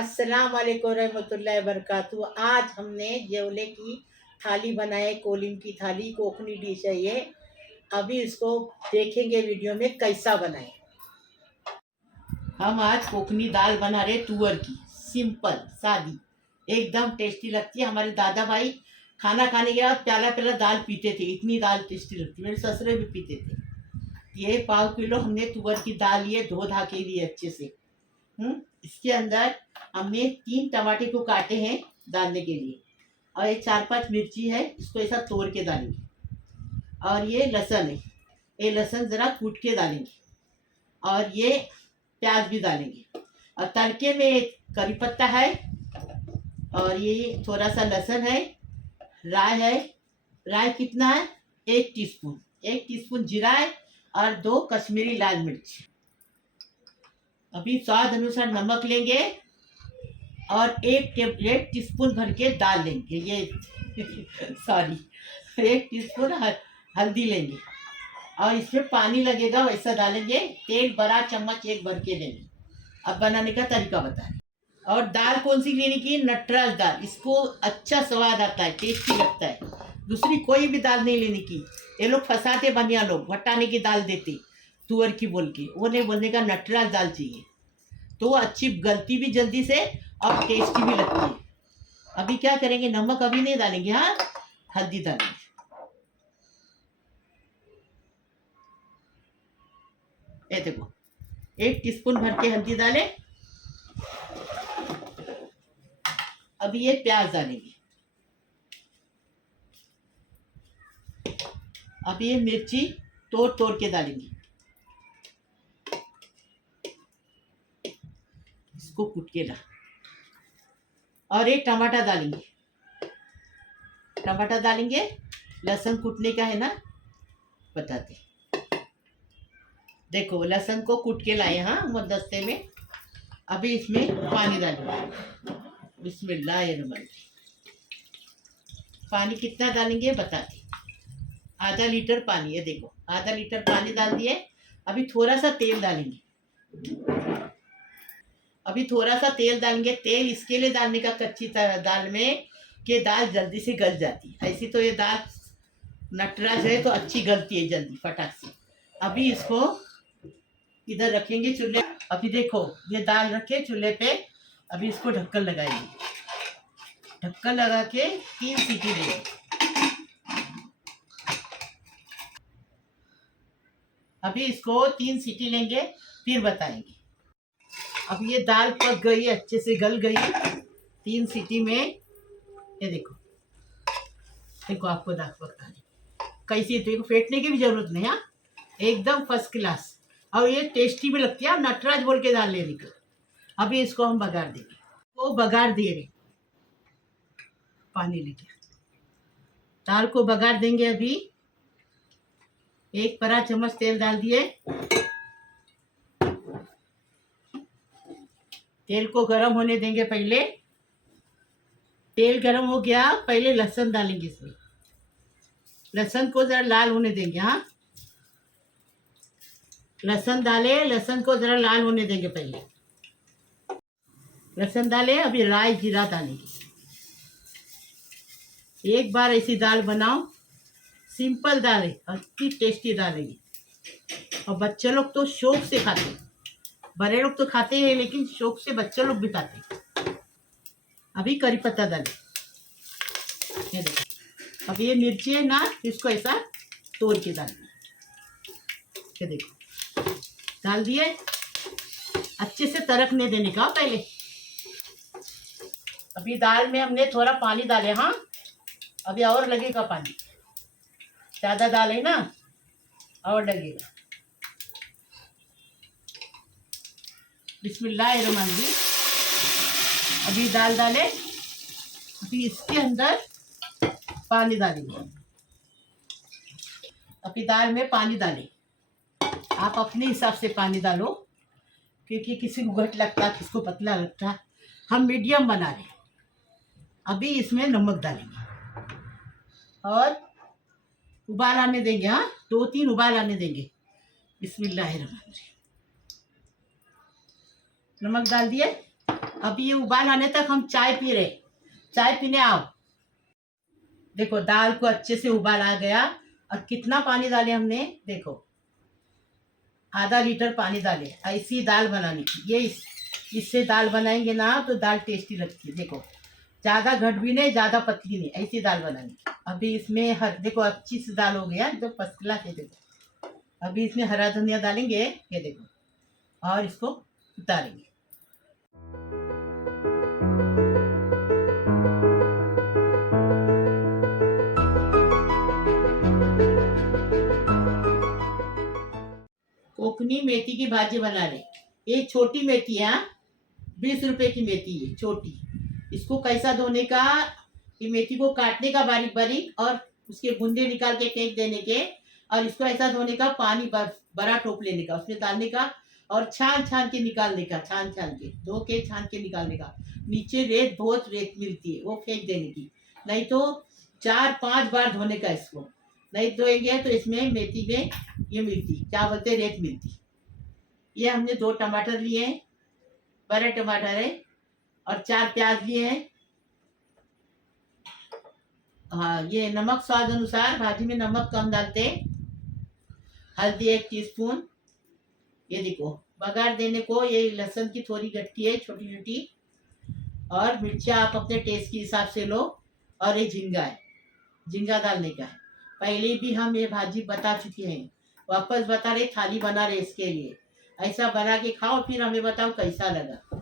अस्सलाम वालेकुम रहमतुल्लाहि वबरकातुहू। आज हमने जेवले की थाली बनाए, कोलिम की थाली, कोकनी डिश है ये। अभी इसको देखेंगे वीडियो में कैसा बनाए। हम आज कोकनी दाल बना रहे तुअर की, सिंपल सादी, एकदम टेस्टी लगती है। हमारे दादा भाई खाना खाने के बाद प्याला प्याला दाल पीते थे, इतनी दाल टेस्टी लगती है। मेरे ससुरे भी पीते थे। ये 5 किलो हमने तुअर की दाल लिए, धो धा के लिए अच्छे से। इसके अंदर हमने 3 टमाटे को काटे हैं डालने के लिए, और ये 4-5 मिर्ची है, इसको ऐसा तोड़ के डालेंगे। और ये लहसुन है, ये लहसुन ज़रा कूट के डालेंगे। और ये प्याज भी डालेंगे। और तड़के में करी पत्ता है, और ये थोड़ा सा लहसुन है, राई है। राई कितना है? 1 टीस्पून। 1 टीस्पून जीरा है, और 2 कश्मीरी लाल मिर्च। अभी स्वाद अनुसार नमक लेंगे, और 1 टीस्पून भर के दाल लेंगे। ये सॉरी 1 टीस्पून हल्दी लेंगे, और इसमें पानी लगेगा वैसा डालेंगे। तेल बड़ा चम्मच 1 भर के लेंगे। अब बनाने का तरीका बता रहे। और दाल कौन सी लेने की? नटराज दाल, इसको अच्छा स्वाद आता है, टेस्टी लगता है। दूसरी कोई भी दाल नहीं लेने की। ये लोग फंसाते बनिया लोग, वटाने की दाल देते तुअर की बोल के, वो नहीं बोलने का, नटराज दाल चाहिए। तो वो अच्छी गलती भी जल्दी से और टेस्टी भी लगती है। अभी क्या करेंगे, नमक अभी नहीं डालेंगे, हाँ, हल्दी डालेंगे। ये देखो 1 टीस्पून भर के हल्दी डाले। अभी ये प्याज डालेंगे। अभी ये मिर्ची तोड़ तोड़ के डालेंगे, इसको कूट के ला। और ये टमाटर डालेंगे, टमाटर डालेंगे। लहसुन कूटने का है ना, बताते। देखो लहसुन को कूट के लाए हाँ मदस्ते में। अभी इसमें पानी डालेंगे, बिस्मिल्लाहिर्रहमानिर्रहीम। पानी कितना डालेंगे बताते। आधा लीटर पानी है, देखो आधा लीटर पानी डाल दिए। अभी थोड़ा सा तेल डालेंगे। अभी थोड़ा सा तेल डालेंगे। तेल इसके लिए डालने का कच्ची दाल में कि दाल जल्दी से गल जाती है। ऐसी तो ये दाल नटराज है तो अच्छी गलती है जल्दी फटाक से। अभी इसको इधर रखेंगे चूल्हे। अभी देखो ये दाल रखे चूल्हे पे। अभी इसको ढक्कन लगाएंगे। ढक्कन लगा के 3 सीटी देंगे। अभी इसको 3 सीटी लेंगे, फिर बताएंगे। अब ये दाल पक गई, अच्छे से गल गई 3 सीटी में। ये देखो, देखो आपको दाल पका कैसी, देखो फेंटने की भी जरूरत नहीं, हाँ, एकदम फर्स्ट क्लास। और ये टेस्टी भी लगती है। नटराज बोल के दाल लेने का। अभी इसको हम बघार देंगे। वो बघार दे रहे, पानी लेके दाल को बघार देंगे। अभी 1 बड़ा चम्मच तेल डाल दिए। तेल को गरम होने देंगे। पहले तेल गरम हो गया, पहले लहसुन डालेंगे इसमें। लहसुन को जरा लाल होने देंगे, हाँ, लहसुन डाले, लहसुन को जरा लाल होने देंगे। पहले लहसुन डाले, अभी राई जीरा डालेंगे। एक बार ऐसी दाल बनाओ, सिंपल दाल है, अच्छी टेस्टी दाल है। और बच्चे लोग तो शौक से खाते हैं, बड़े लोग तो खाते हैं, लेकिन शौक से बच्चे लोग भी खाते हैं। अभी करी पत्ता डाले, ये देखो। अब ये मिर्ची है ना, इसको ऐसा तोड़ के डालना। ये देखो डाल दिए। अच्छे से तड़कने देने का पहले। अभी दाल में हमने थोड़ा पानी डाले, हाँ, अभी और लगेगा पानी, ज़्यादा दाल है ना, और लगेगा। बिस्मिल्लाहिर्रहमानिर्रहीम। अभी दाल डाले। अभी इसके अंदर पानी डालेंगे। अभी दाल में पानी डालें। आप अपने हिसाब से पानी डालो, क्योंकि किसी को घट लगता है, किसको पतला लगता है। हम मीडियम बना रहे। अभी इसमें नमक डालेंगे और उबाल आने देंगे, हाँ, 2-3 उबाल आने देंगे। बिस्मिल्लाहिर्रहमानिर्रहीम। नमक डाल दिए। अभी ये उबाल आने तक हम चाय पी रहे, चाय पीने आओ। देखो दाल को अच्छे से उबाल आ गया, और कितना पानी डाले हमने, देखो आधा लीटर पानी डाले। ऐसी दाल बनानी ये इससे दाल बनाएंगे ना तो दाल टेस्टी लगती है। देखो ज़्यादा घट भी नहीं, ज़्यादा पतली नहीं, ऐसी दाल बनानी। अभी इसमें देखो अच्छी सी दाल हो गया, जो फर्स्ट क्लास है। देखो अभी इसमें हरा धनिया डालेंगे, ये देखो, और इसको उतारेंगे। कोकनी मेथी की भाजी बना रहे। ये छोटी मेथी है, 20 रुपए की मेथी है छोटी। इसको कैसा धोने का, ये मेथी को काटने का बारीक बारीक, और उसके बूंदे निकाल के फेंक देने के, और इसको ऐसा धोने का, पानी बड़ा टोप लेने का, उसमें डालने का, और छान छान के निकालने का, छान छान के धो के छान के निकालने का। नीचे रेत, बहुत रेत मिलती है, वो फेंक देने की। नहीं तो 4-5 बार धोने का इसको। नहीं धोएंगे तो इसमें मेथी में ये मिलती, क्या बोलते हैं, रेत मिलती। ये हमने 2 टमाटर लिए हैं, बड़े टमाटर है, और 4 प्याज लिए हैं। हाँ, ये नमक स्वाद अनुसार, भाजी में नमक कम डालते। हल्दी 1 टीस्पून। ये देखो बघार देने को, ये लहसुन की थोड़ी गट्टी है, छोटी छोटी, और मिर्चा आप अपने टेस्ट के हिसाब से लो। और ये झींगा है, झींगा डालने का है। पहले भी हम ये भाजी बता चुके हैं, वापस बता रहे, थाली बना रहे इसके लिए। ऐसा बना के खाओ, फिर हमें बताओ कैसा लगा।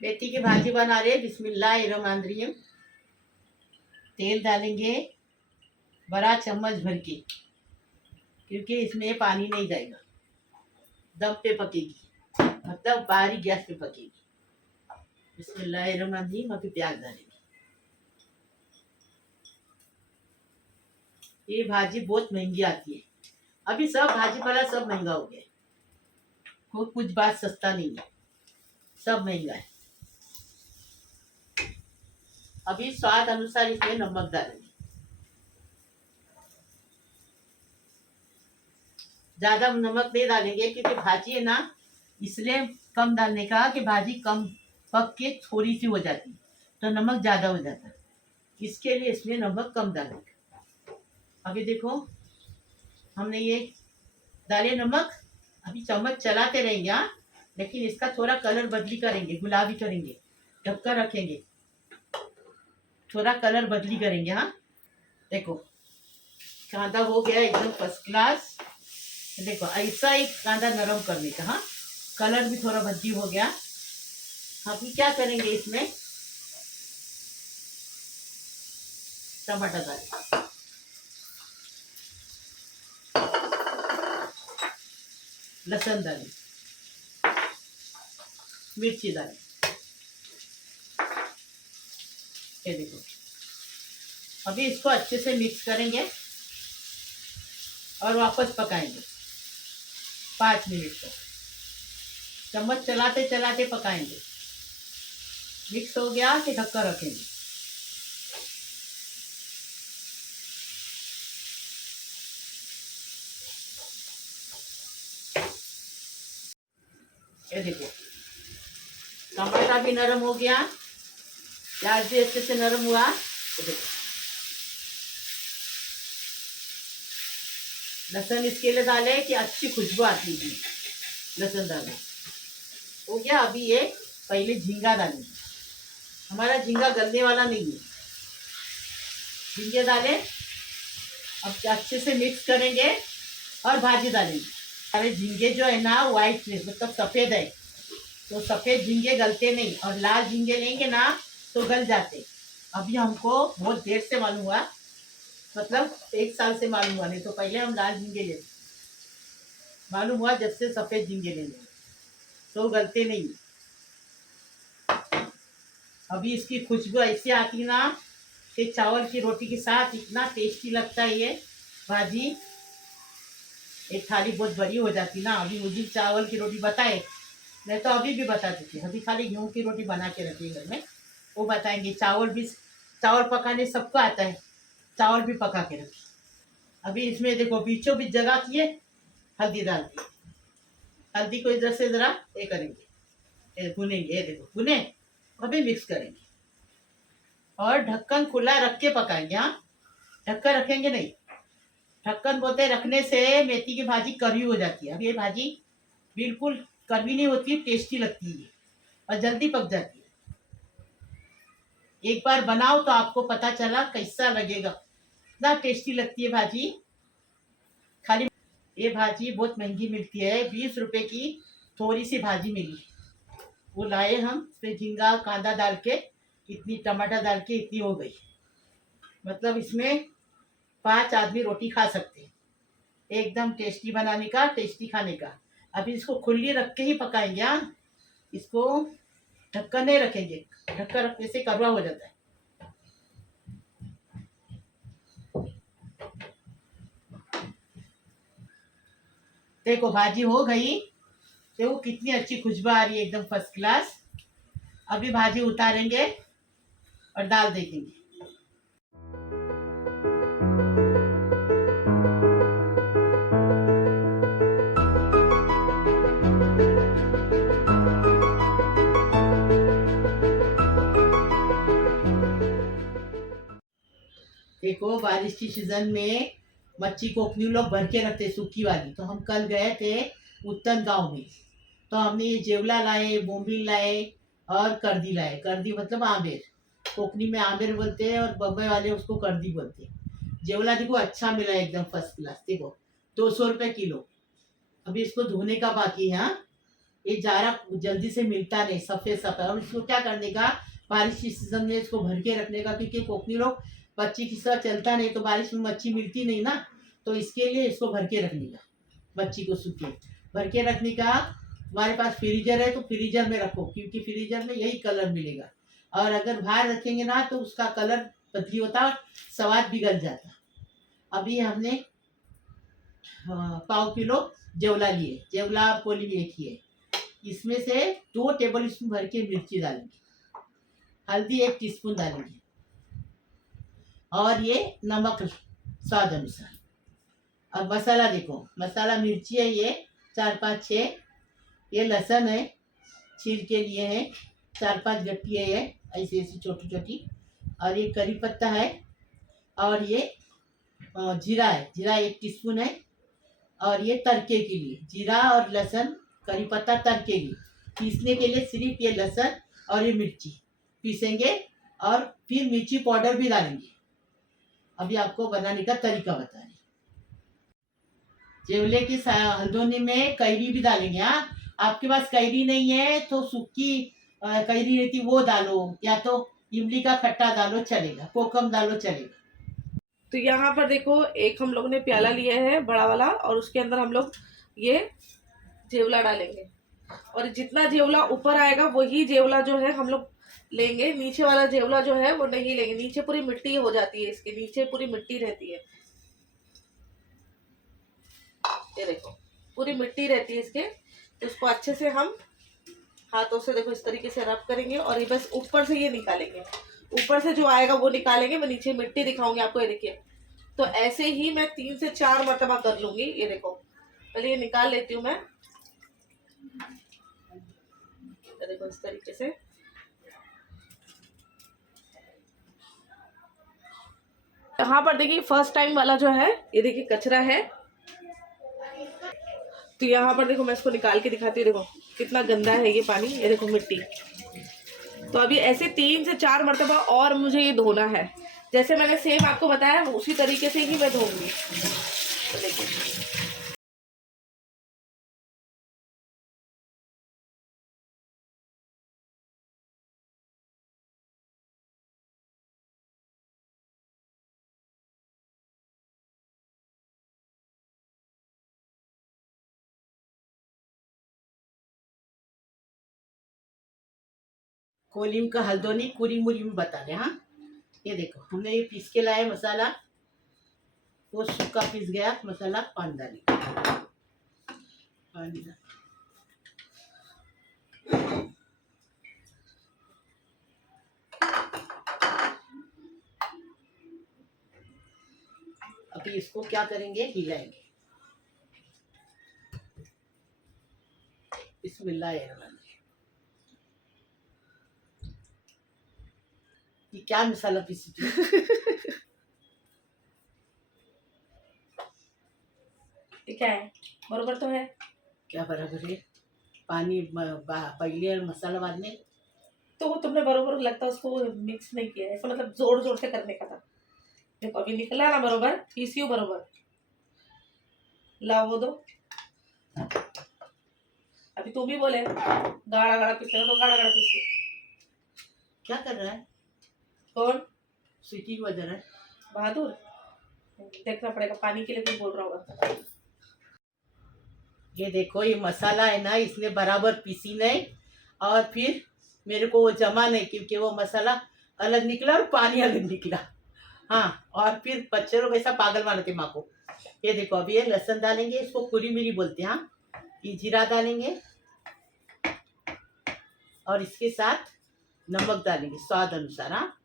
मेथी की भाजी बना रहे, बिस्मिल्लाहिर्रहमानिर्रहीम। तेल डालेंगे बड़ा चम्मच भर के, क्योंकि इसमें पानी नहीं जाएगा, दम पे पकेगी, मतलब बारीक गैस पे पकेगी। बिस्मिल्लाहिर्रहमानिर्रहीम। अभी प्याज डालेंगे। ये भाजी बहुत महंगी आती है, अभी सब भाजी वाला सब महंगा हो गया है, कोई कुछ बात सस्ता नहीं है, सब महंगा है। अभी स्वाद अनुसार इसमें नमक डालेंगे, ज्यादा नमक नहीं डालेंगे, क्योंकि भाजी है ना, इसलिए कम डालने का, कि भाजी कम पक के थोड़ी सी हो जाती, तो नमक ज्यादा हो जाता है, इसके लिए इसमें नमक कम डालेंगे। अभी देखो हमने ये डाले नमक, अभी चम्मच चलाते रहेंगे, हाँ, लेकिन इसका थोड़ा कलर बदली करेंगे, गुलाबी करेंगे, ढककर रखेंगे, थोड़ा कलर बदली करेंगे। हाँ देखो कांदा हो गया एकदम फर्स्ट क्लास। देखो ऐसा ही कांदा नरम करने का। हाँ, कलर भी थोड़ा बदली हो गया। अभी क्या करेंगे, इसमें टमाटर डालेंगे, लहसुन डालें, मिर्ची डालें। ये देखो अभी इसको अच्छे से मिक्स करेंगे और वापस पकाएंगे 5 मिनट तक, चम्मच चलाते चलाते पकाएंगे। मिक्स हो गया कि ढककर रखेंगे। ये देखो टमाटर भी नरम हो गया, प्याज भी अच्छे से नरम हुआ। ये देखो लहसुन इसके लिए डाले कि अच्छी खुशबू आती है, लहसुन डाले हो गया। अभी ये पहले झींगा डालेंगे, हमारा झींगा गलने वाला नहीं है। झींगे डाले, अब अच्छे से मिक्स करेंगे और भाजी डालेंगे। अरे झींगे जो है ना वाइट मतलब सफ़ेद है, तो सफ़ेद झींगे गलते नहीं, और लाल झींगे लेंगे ना तो गल जाते। अभी हमको बहुत देर से मालूम हुआ, मतलब 1 साल से मालूम हुआ, नहीं तो पहले हम लाल झींगे लेते। मालूम हुआ जब से सफ़ेद झींगे लेंगे तो गलते नहीं। अभी इसकी खुशबू ऐसी आती ना कि चावल की रोटी के साथ इतना टेस्टी लगता है ये भाजी। एक थाली बहुत बड़ी हो जाती ना। अभी मुझे चावल की रोटी बताए, मैं तो अभी भी बता चुकी, अभी खाली गेहूँ की रोटी बना के रखी है घर में, वो बताएंगे। चावल पकाने सबको आता है, चावल भी पका के रखी। अभी इसमें देखो बीचों बीच जगह की है हल्दी डाल दी। हल्दी को इधर से ज़रा ये करेंगे, ये भुनेंगे, ये देखो भुने, अभी मिक्स करेंगे और ढक्कन खुला रख के पकाएंगे। हाँ, ढक्कन रखेंगे नहीं। ढक्कन बोलते रखने से मेथी की भाजी कड़वी हो जाती है। अब ये भाजी बिल्कुल कड़वी नहीं होती, टेस्टी लगती है और जल्दी पक जाती है। एक बार बनाओ तो आपको पता चला कैसा लगेगा, इतना टेस्टी लगती है भाजी। खाली ये भाजी बहुत महंगी मिलती है, 20 रुपए की थोड़ी सी भाजी मिली, वो लाए हम, इसमें झींगा कांदा डाल के, इतनी टमाटर डाल के इतनी हो गई। मतलब इसमें 5 आदमी रोटी खा सकते हैं। एकदम टेस्टी बनाने का, टेस्टी खाने का। अभी इसको खुली रख के ही पकाएंगे। हाँ, इसको ढक्कन नहीं रखेंगे, ढक्कन रखने से कड़वा हो जाता है। देखो भाजी हो गई, देखो कितनी अच्छी खुशबू आ रही है, एकदम फर्स्ट क्लास। अभी भाजी उतारेंगे और दाल देखेंगे। देखो बारिश की सीजन में मच्छी को अपनी लोग भर के रखते सूखी वाली। तो हम कल गए थे उत्तन गांव में, तो हमने ये जेवला लाए, बोम्बिल लाए और करदी लाए। करदी मतलब आमेर, कोकनी में आमेर बोलते हैं और बम्बई वाले उसको करदी बोलते हैं। जेवला देखो अच्छा मिला, एकदम फर्स्ट क्लास। देखो 200 रुपये किलो। अभी इसको धोने का बाकी है। हाँ, ये जारा जल्दी से मिलता नहीं, सफेद सफेद। और इसको क्या करने का, बारिश की सीजन में इसको भर के रखने का, क्योंकि कोकनी लोग मच्छी की साथ चलता नहीं, तो बारिश में मच्छी मिलती नहीं ना, तो इसके लिए इसको भर के रखने का, मच्छी को सूखे भर के रखने का। हमारे पास फ्रीजर है तो फ्रीजर में रखो, क्योंकि फ्रीजर में यही कलर मिलेगा। और अगर बाहर रखेंगे ना तो उसका कलर बदली होता और स्वाद बिगड़ जाता। अभी हमने 1/4 किलो जेवला लिए, जेवला पोली भी एक ही है। इसमें से 2 टेबल स्पून भर के मिर्ची डालेंगे, हल्दी 1 टीस्पून डालेंगे और ये नमक स्वाद अनुसार। अब मसाला देखो, मसाला मिर्ची है ये 4 5 6, ये लहसुन है छील के लिए है, 4 5 गट्टी है ये ऐसी ऐसी छोटी छोटी, और ये करी पत्ता है, और ये जीरा है, जीरा 1 टीस्पून है। और ये तड़के के लिए जीरा और लहसुन करी पत्ता, तड़के के लिए। पीसने के लिए सिर्फ ये लहसुन और ये मिर्ची पीसेंगे और फिर मिर्ची पाउडर भी डालेंगे। अभी आपको बनाने का तरीका बता रही। जेवले की हल्दोनी में कैरी भी डालेंगे। हाँ, आपके पास कैरी नहीं है तो सूखी कैरी रहती वो डालो, या तो इमली का खट्टा डालो चलेगा, कोकम डालो चलेगा। तो यहाँ पर देखो एक हम लोग ने प्याला लिया है बड़ा वाला, और उसके अंदर हम लोग ये जेवला डालेंगे, और जितना जेवला ऊपर आएगा वही जेवला जो है हम लोग लेंगे। नीचे वाला जेवला जो है वो नहीं लेंगे, नीचे पूरी मिट्टी हो जाती है, इसके नीचे पूरी मिट्टी रहती है। ये देखो पूरी मिट्टी रहती है इसके, तो उसको अच्छे से हम हाथों से देखो इस तरीके से रब करेंगे, और ये बस ऊपर से ये निकालेंगे। ऊपर से जो आएगा वो निकालेंगे, मैं नीचे मिट्टी दिखाऊंगी आपको, ये देखिए। तो ऐसे ही मैं 3 से 4 मरतबा कर लूंगी। ये देखो पहले ये निकाल लेती हूँ मैं, ये देखो इस तरीके से। यहाँ पर देखिए फर्स्ट टाइम वाला जो है, ये देखिए कचरा है। तो यहाँ पर देखो मैं इसको निकाल के दिखाती हूँ, देखो कितना गंदा है ये पानी, ये देखो मिट्टी। तो अभी ऐसे 3 से 4 मरतबा और मुझे ये धोना है, जैसे मैंने सेम आपको बताया उसी तरीके से ही मैं धोऊंगी। तो देखिए कोलिम का हल्दोनी पूरी मुरी में बता रहे। हाँ, ये देखो हमने ये पीस के लाया मसाला, वो सूखा पीस गया मसाला, पानी डालेंगे, पानी डाल। अभी इसको क्या करेंगे, हिलाएंगे। बिस्मिल्लाहिर्रहमानिर्रहीम। ये क्या मसाला पीसी थी? ये क्या है? बरोबर तो है। क्या बराबर है? पानी पहले और मसाला बाद में। तो वो तुमने बरोबर लगता है उसको मिक्स नहीं किया है, ऐसा मतलब जोर जोर से करने का था। देखो अभी निकला ना बरोबर, पीसी बरोबर। लाओ वो दो। अभी तुम ही बोले गाढ़ा गाढ़ा पीसे तो गाढ़ा गाढ़ा पीसे। क्या कर रहा है? कौन? सीटी बज रहा है। बहादुर। देखना पड़ेगा, पानी के लिए भी बोल रहा होगा। ये देखो, ये मसाला है ना, इसने बराबर पीसी नहीं, और फिर मेरे को वो जमा नहीं, क्योंकि वो मसाला अलग निकला और पानी अलग निकला। हाँ, और फिर बच्चे लोग ऐसा पागल मारते माँ को। ये देखो, अभी ये लहसुन डालेंगे, इसको कुरी मिरी बोलते हैं। हाँ, ये जीरा डालेंगे और इसके साथ नमक डालेंगे स्वाद अनुसार। हाँ,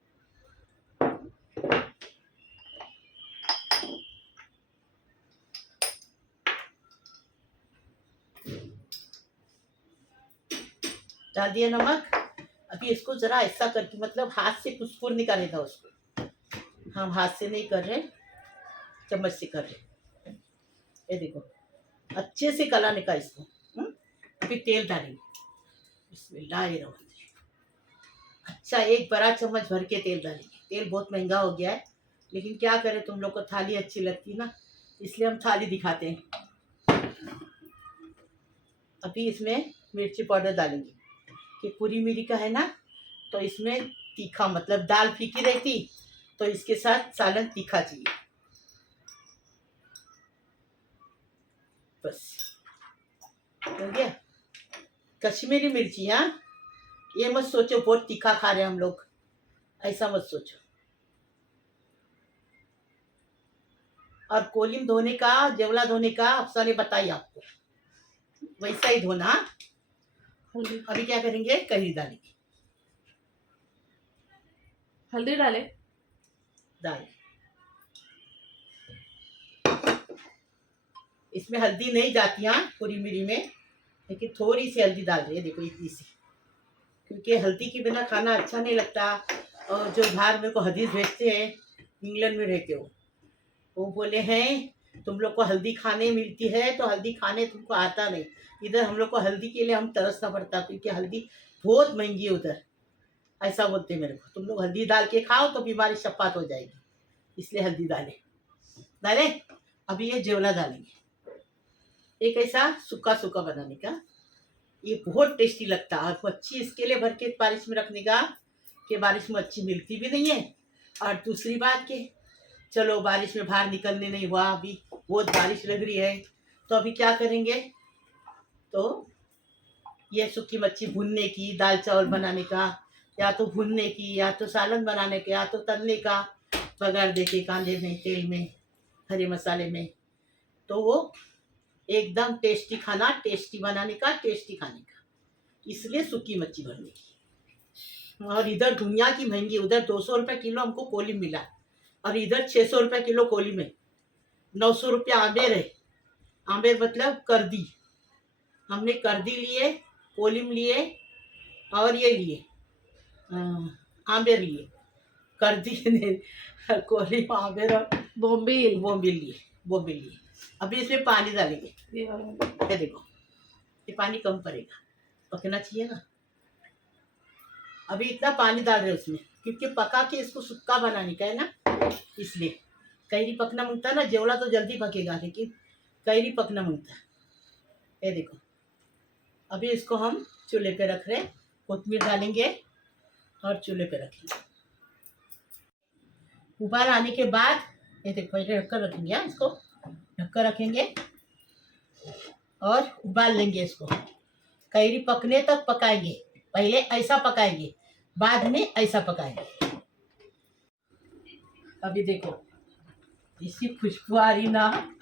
डाल दिया नमक। अभी इसको जरा ऐसा करके, मतलब हाथ से कुस्कुर निकाले था उसको। हम हाथ से नहीं कर रहे, चम्मच से कर रहे। ये देखो, अच्छे से गलाने का इसको। अभी तेल डालेंगे। बिस्मिल्लाहिर्रहमानिर्रहीम। अच्छा, एक बड़ा चम्मच भर के तेल डालेंगे। तेल बहुत महंगा हो गया है, लेकिन क्या करें, तुम लोग को थाली अच्छी लगती है ना, इसलिए हम थाली दिखाते हैं। अभी इसमें मिर्ची पाउडर डालेंगे, कि पूरी मिरी का है ना, तो इसमें तीखा, मतलब दाल फीकी रहती तो इसके साथ सालन तीखा चाहिए। बस हो गया। कश्मीरी मिर्ची। हाँ, ये मत सोचो बहुत तीखा खा रहे हैं हम लोग, ऐसा मत सोचो। और कोलिम धोने का, जेवला धोने का अफसाने बताइए आपको, वैसा ही धोना। हल्दी। अभी क्या करेंगे, कहीं डालेंगे। हल्दी डाले। दाल, इसमें हल्दी नहीं जाती हाँ पूरी मिरी में, लेकिन थोड़ी सी हल्दी डाल रही है, देखो इतनी सी, क्योंकि हल्दी के बिना खाना अच्छा नहीं लगता। और जो बाहर मेरे को हदीस भेजते हैं, इंग्लैंड में रहते हो, वो बोले हैं तुम लोग को हल्दी खाने मिलती है तो हल्दी खाने तुमको आता नहीं। इधर हम लोग को हल्दी के लिए हम तरसना पड़ता, क्योंकि हल्दी बहुत महंगी है उधर। ऐसा बोलते हैं मेरे को, तुम लोग हल्दी डाल के खाओ तो बीमारी शफात हो जाएगी, इसलिए हल्दी डाले। अभी ये जेवला डालेंगे, एक ऐसा सूखा सूखा बनाने का। ये बहुत टेस्टी लगता है। और मच्छी इसके लिए भर के बारिश में रखने का, कि बारिश में अच्छी मिलती भी नहीं है। और दूसरी बात के, चलो बारिश में बाहर निकलने नहीं हुआ, अभी बहुत बारिश लग रही है, तो अभी क्या करेंगे, तो ये सूखी मच्छी भूनने की, दाल चावल बनाने का, या तो भूनने की, या तो सालन बनाने का, या तो तलने का, बघार देके कांदे में, तेल में, हरे मसाले में, तो वो एकदम टेस्टी खाना, टेस्टी बनाने का, टेस्टी खाने का। इसलिए सूखी मच्छी भरने की। और इधर दुनिया की महंगी, उधर 200 रुपये किलो हमको कोलिम मिला, और इधर 600 रुपये किलो कोलिम है। 900 रुपया आंबेर है। आंबेर मतलब करदी। हमने करदी लिए, कोलिम लिए, और ये लिए आंबेर लिए। करदी ने कोलिम, आंबेर और बोम्बिल। बोम्बिल लिए। अभी इसमें पानी डालेंगे। ये वाला। ये देखो, ये पानी कम पड़ेगा, पकना चाहिए ना। अभी इतना पानी डाल रहे हैं उसमें, क्योंकि पका के इसको सुक्का बनाने का है ना, इसलिए। कैरी पकना मांगता है ना, जेवला तो जल्दी पकेगा, लेकिन कैरी पकना मांगता है। ये देखो, अभी इसको हम चूल्हे पे रख रहे, कोतमीर डालेंगे और चूल्हे पे रखेंगे। उबाल आने के बाद ये देखो, पहले ढककर रखेंगे। हाँ, इसको ढककर रखेंगे और उबाल लेंगे इसको। कैरी पकने तक पकाएंगे, पहले ऐसा पकाएंगे, बाद में ऐसा पकाएंगे। अभी देखो, इसकी खुशबू आ रही ना,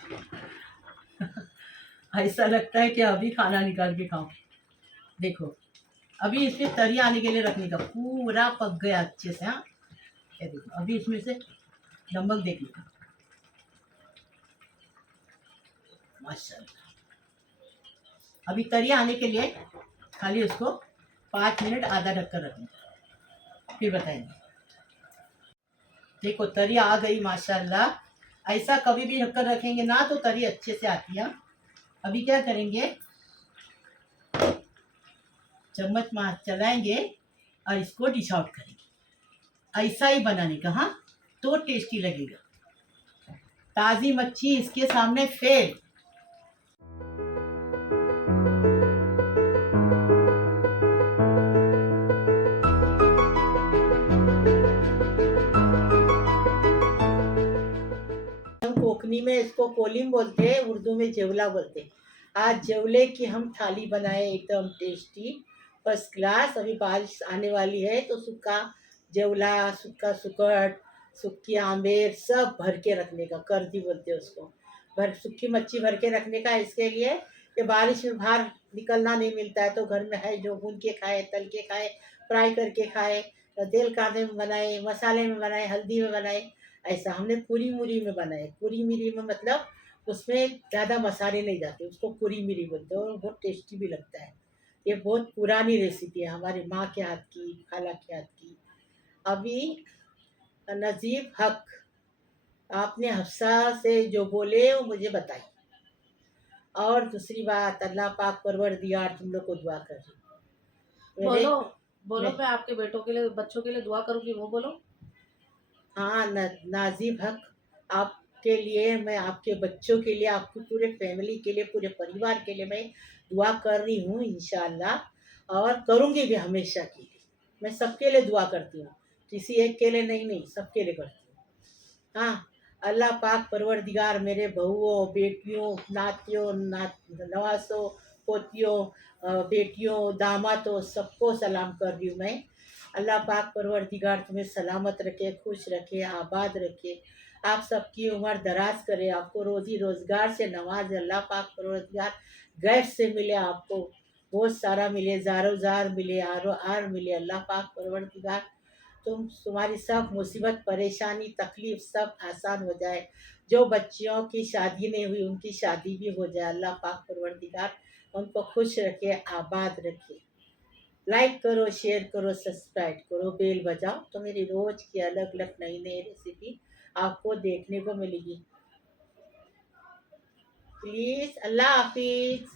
ऐसा लगता है कि अभी खाना निकाल के खाओ। देखो, अभी इसमें तरी आने के लिए रखने का, पूरा पक गया अच्छे से। हाँ, ये देखो, अभी इसमें से नमक देखने का, माशाल्लाह। अभी तरी आने के लिए खाली उसको 5 मिनट आधा ढककर रखना, फिर बताएंगे। देखो तरी आ गई माशाल्लाह। ऐसा कभी भी ढककर रखेंगे ना तो तरी अच्छे से आती है। अभी क्या करेंगे, चम्मच मार चलाएंगे और इसको डिश आउट करेंगे। ऐसा ही बनाने का, हाँ, तो टेस्टी लगेगा। ताज़ी मच्छी इसके सामने फेल। हम कोकनी में इसको कोलिम बोलते हैं, उर्दू में जेवला बोलते हैं। आज जेवले की हम थाली बनाए, एकदम टेस्टी फर्स्ट क्लास। अभी बारिश आने वाली है तो सूखा जेवला, सूखा सुकट, सूखी आमेर सब भर के रखने का, करदी बोलते हैं उसको। सूखी मच्छी भर के रखने का इसके लिए कि बारिश में बाहर निकलना नहीं मिलता है, तो घर में है जो भून के खाए, तल के खाए, फ्राई करके खाए, तेल कांदे में बनाए, मसाले में बनाए, हल्दी में बनाए। ऐसा हमने पूरी मुरी में बनाए। पूरी मुरी में मतलब उसमें ज़्यादा मसाले नहीं जाते, उसको पूरी मुरी बोलते हैं और बहुत टेस्टी भी लगता है। ये बहुत पुरानी रेसिपी है हमारी माँ के हाथ की, खाला के हाथ की। अभी नजीब हक, आपने हफ्सा से जो बोले वो मुझे बताई। और दूसरी बात, अल्लाह पाक परवरदिगार तुम लोग को दुआ कर रही। बोलो बोलो, मैं आपके बेटों के लिए, बच्चों के लिए दुआ करूंगी, वो बोलो। हाँ, नाजिब हक, आपके लिए, मैं आपके बच्चों के लिए, आपकी पूरे फैमिली के लिए, पूरे परिवार के लिए मैं दुआ कर रही हूँ इंशाल्लाह, और करूँगी भी हमेशा के लिए। मैं सबके लिए दुआ करती हूँ, किसी एक के लिए नहीं, नहीं सबके लिए करती हूँ। हाँ, अल्लाह पाक परवरदिगार मेरे बहुओं, बेटियों, नातियों, नवासों, पोतियों, बेटियों, दामादों, सबको सलाम कर रही हूँ मैं। अल्लाह पाक परवरदिगार तुम्हें सलामत रखे, खुश रखे, आबाद रखे, आप सबकी उम्र दराज करे, आपको रोज़ी रोज़गार से नवाजे। अल्लाह पाक परवरदिगार गैस से मिले, आपको बहुत सारा मिले, ज़ारो ज़ार मिले, आरो आर मिले। अल्लाह पाक परवरदिगार तुम्हारी सब मुसीबत, परेशानी, तकलीफ़ सब आसान हो जाए। जो बच्चियों की शादी नहीं हुई उनकी शादी भी हो जाए। अल्लाह पाक परवरदिगार उनको खुश रखे, आबाद रखे। लाइक करो, शेयर करो, सब्सक्राइब करो, बेल बजाओ, तो मेरी रोज़ की अलग अलग नई नई रेसिपी आपको देखने को मिलेगी। प्लीज़, अल्लाह हाफिज़।